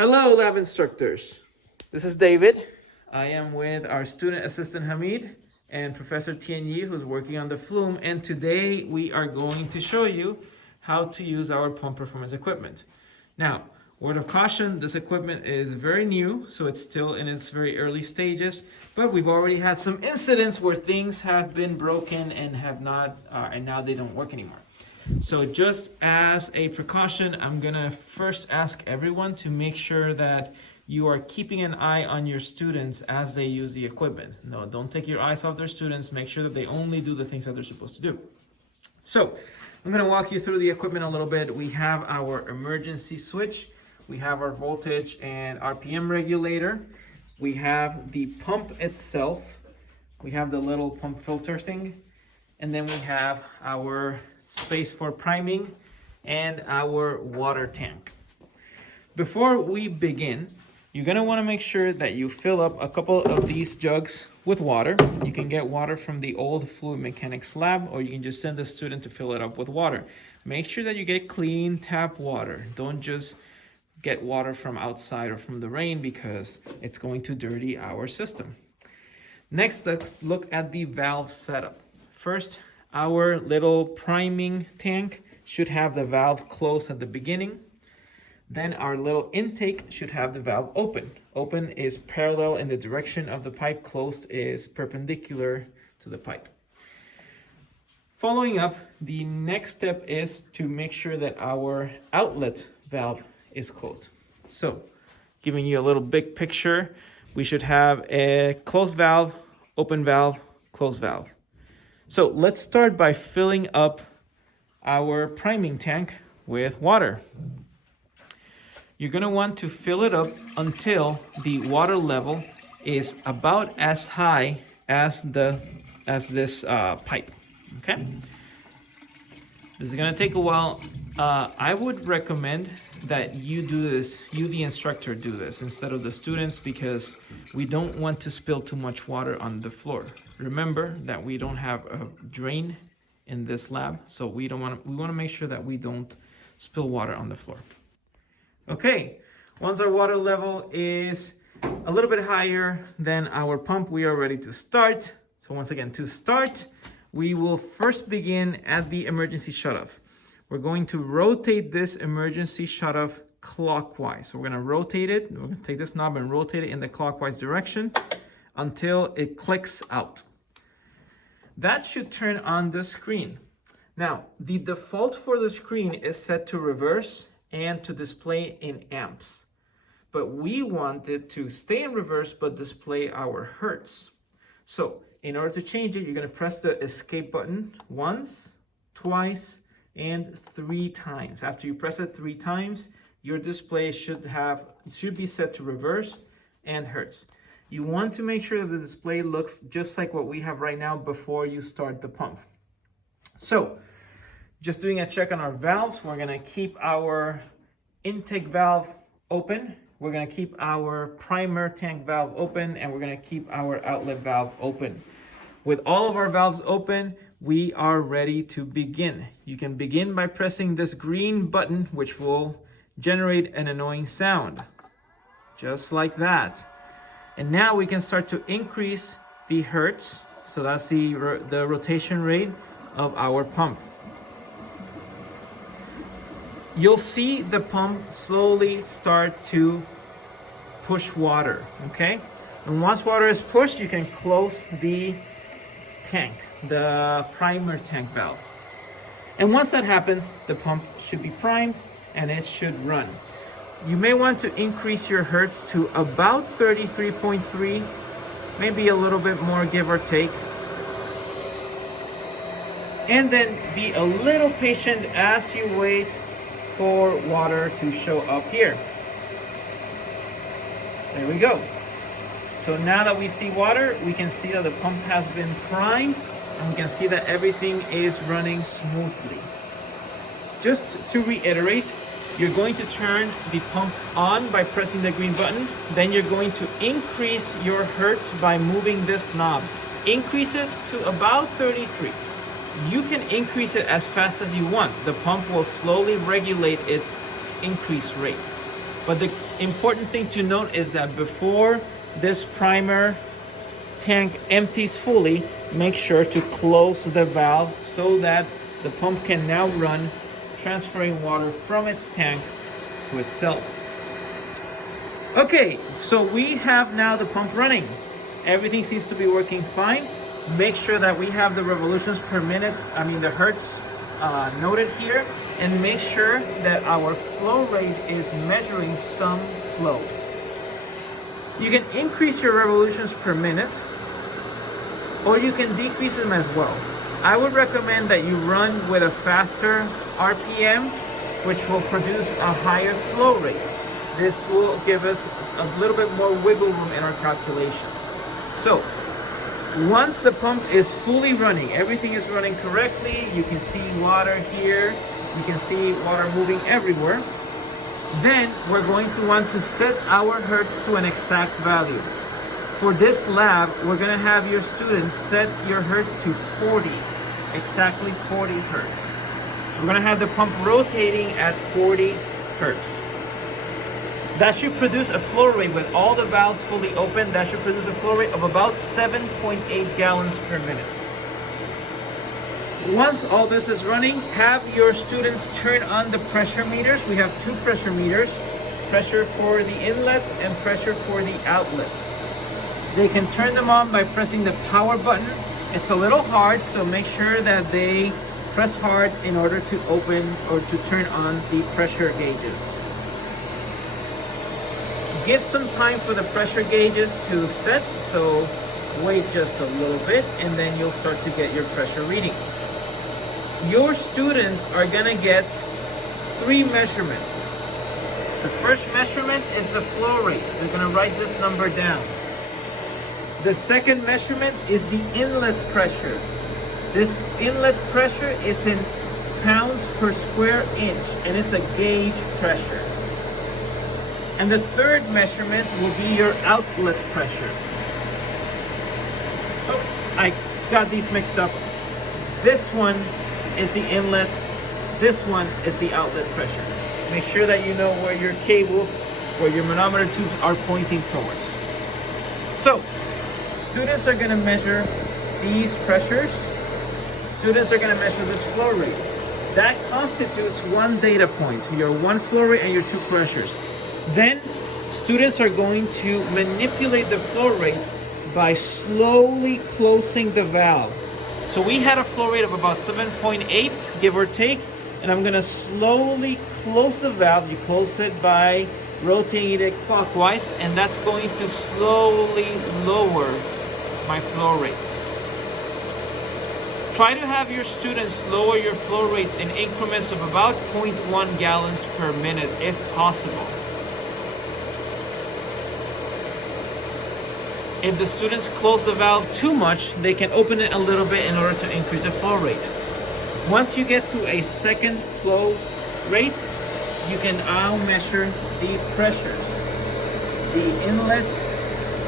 Hello, lab instructors. This is David. I am with our student assistant Hamid and Professor Tianyi, who's working on the flume. And today we are going to show you how to use our pump performance equipment. Now, word of caution, this equipment is very new, so it's still in its very early stages, but we've already had some incidents where things have been broken and have not, and now they don't work anymore. So just as a precaution, I'm gonna first ask everyone to make sure that you are keeping an eye on your students as they use the equipment. No, don't take your eyes off their students. Make sure that they only do the things that they're supposed to do. So I'm gonna walk you through the equipment a little bit. We have our emergency switch. We have our voltage and RPM regulator. We have the pump itself. We have the little pump filter thing. And then we have our space for priming and our water tank. Before we begin, you're gonna wanna make sure that you fill up a couple of these jugs with water. You can get water from the old fluid mechanics lab, or you can just send the student to fill it up with water. Make sure that you get clean tap water. Don't just get water from outside or from the rain, because it's going to dirty our system. Next, let's look at the valve setup. First, our little priming tank should have the valve closed at the beginning. Then our little intake should have the valve open. Open is parallel in the direction of the pipe, closed is perpendicular to the pipe. Following up, the next step is to make sure that our outlet valve is closed. So, giving you a little big picture, we should have a closed valve, open valve, closed valve. So let's start by filling up our priming tank with water. You're gonna want to fill it up until the water level is about as high as this pipe, okay? This is gonna take a while. I would recommend that you do this, you the instructor do this instead of the students, because we don't want to spill too much water on the floor. Remember that we don't have a drain in this lab, so we want to make sure that we don't spill water on the floor. Okay, once our water level is a little bit higher than our pump, we are ready to start. So once again, to start, we will first begin at the emergency shutoff. We're going to rotate this emergency shutoff clockwise. So we're going to rotate it. We're going to take this knob and rotate it in the clockwise direction until it clicks out. That should turn on the screen. Now, the default for the screen is set to reverse and to display in amps. But we want it to stay in reverse but display our hertz. So in order to change it, you're going to press the escape button once, twice, and 3 times. After you press it 3 times, your display should be set to reverse and hertz. You want to make sure that the display looks just like what we have right now before you start the pump. So, just doing a check on our valves, we're gonna keep our intake valve open, we're gonna keep our primer tank valve open, and we're gonna keep our outlet valve open. With all of our valves open, we are ready to begin. You can begin by pressing this green button, which will generate an annoying sound, just like that. And now we can start to increase the hertz. So that's the rotation rate of our pump. You'll see the pump slowly start to push water, okay? And once water is pushed, you can close the tank, the primer tank valve. And once that happens, the pump should be primed and it should run. You may want to increase your hertz to about 33.3, maybe a little bit more, give or take. And then be a little patient as you wait for water to show up here. There we go. So now that we see water, we can see that the pump has been primed, and we can see that everything is running smoothly. Just to reiterate, you're going to turn the pump on by pressing the green button. Then you're going to increase your hertz by moving this knob. Increase it to about 33. You can increase it as fast as you want. The pump will slowly regulate its increase rate. But the important thing to note is that before this primer tank empties fully, make sure to close the valve so that the pump can now run, transferring water from its tank to itself. Okay, so we have now the pump running. Everything seems to be working fine. Make sure that we have the revolutions per minute, the hertz noted here, and make sure that our flow rate is measuring some flow. You can increase your revolutions per minute, or you can decrease them as well. I would recommend that you run with a faster RPM, which will produce a higher flow rate. This will give us a little bit more wiggle room in our calculations. So, once the pump is fully running, everything is running correctly, you can see water here, you can see water moving everywhere, then we're going to want to set our hertz to an exact value. For this lab, we're going to have your students set your hertz to 40, exactly 40 hertz. We're going to have the pump rotating at 40 hertz. That should produce a flow rate with all the valves fully open. That should produce a flow rate of about 7.8 gallons per minute. Once all this is running, have your students turn on the pressure meters. We have two pressure meters, pressure for the inlet and pressure for the outlets. They can turn them on by pressing the power button. It's a little hard, so make sure that they press hard in order to open or to turn on the pressure gauges. Give some time for the pressure gauges to set, so wait just a little bit and then you'll start to get your pressure readings. Your students are gonna get 3 measurements. The first measurement is the flow rate. They're gonna write this number down. The second measurement is the inlet pressure. This inlet pressure is in pounds per square inch and it's a gauge pressure. And the third measurement will be your outlet pressure. Oh, I got these mixed up. This one is the inlet, this one is the outlet pressure. Make sure that you know where your cables, where your manometer tubes are pointing towards. So, students are gonna measure these pressures. Students are gonna measure this flow rate. That constitutes one data point, your one flow rate and your 2 pressures. Then students are going to manipulate the flow rate by slowly closing the valve. So we had a flow rate of about 7.8, give or take, and I'm gonna slowly close the valve. You close it by rotating it clockwise, and that's going to slowly lower my flow rate. Try to have your students lower your flow rates in increments of about 0.1 gallons per minute if possible. If the students close the valve too much, they can open it a little bit in order to increase the flow rate. Once you get to a second flow rate, you can now measure the pressures, the inlet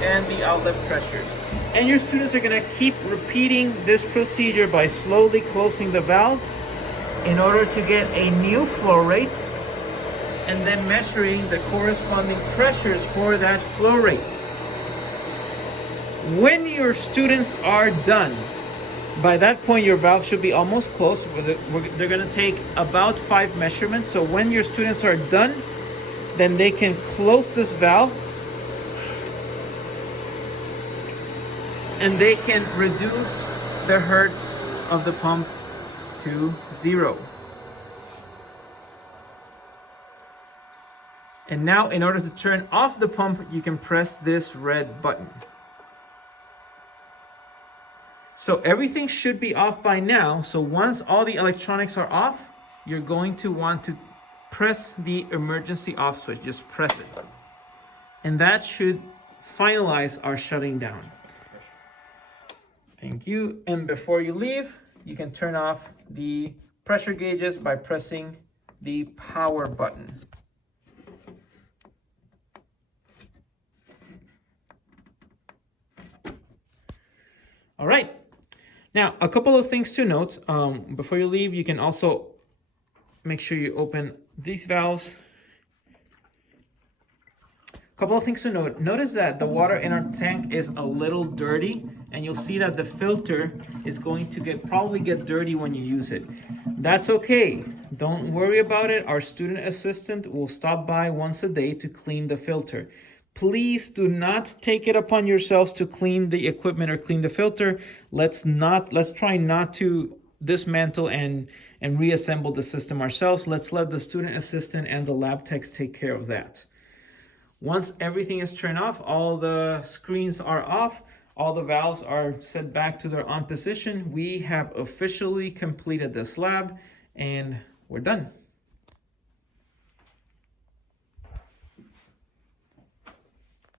and the outlet pressures. And your students are going to keep repeating this procedure by slowly closing the valve in order to get a new flow rate and then measuring the corresponding pressures for that flow rate. When your students are done, by that point your valve should be almost closed. They're going to take about 5 measurements. So when your students are done, then they can close this valve and they can reduce the hertz of the pump to 0. And now in order to turn off the pump, you can press this red button. So everything should be off by now. So once all the electronics are off, you're going to want to press the emergency off switch. Just press it. And that should finalize our shutting down. Thank you. And before you leave, you can turn off the pressure gauges by pressing the power button. All right. Now, a couple of things to note. Before you leave, you can also make sure you open these valves Couple of things to note. Notice that the water in our tank is a little dirty, and you'll see that the filter is going to probably get dirty when you use it. That's okay. Don't worry about it. Our student assistant will stop by once a day to clean the filter. Please do not take it upon yourselves to clean the equipment or clean the filter. Let's try not to dismantle and reassemble the system ourselves. Let's let the student assistant and the lab techs take care of that. Once everything is turned off, all the screens are off, all the valves are set back to their on position, we have officially completed this lab and we're done.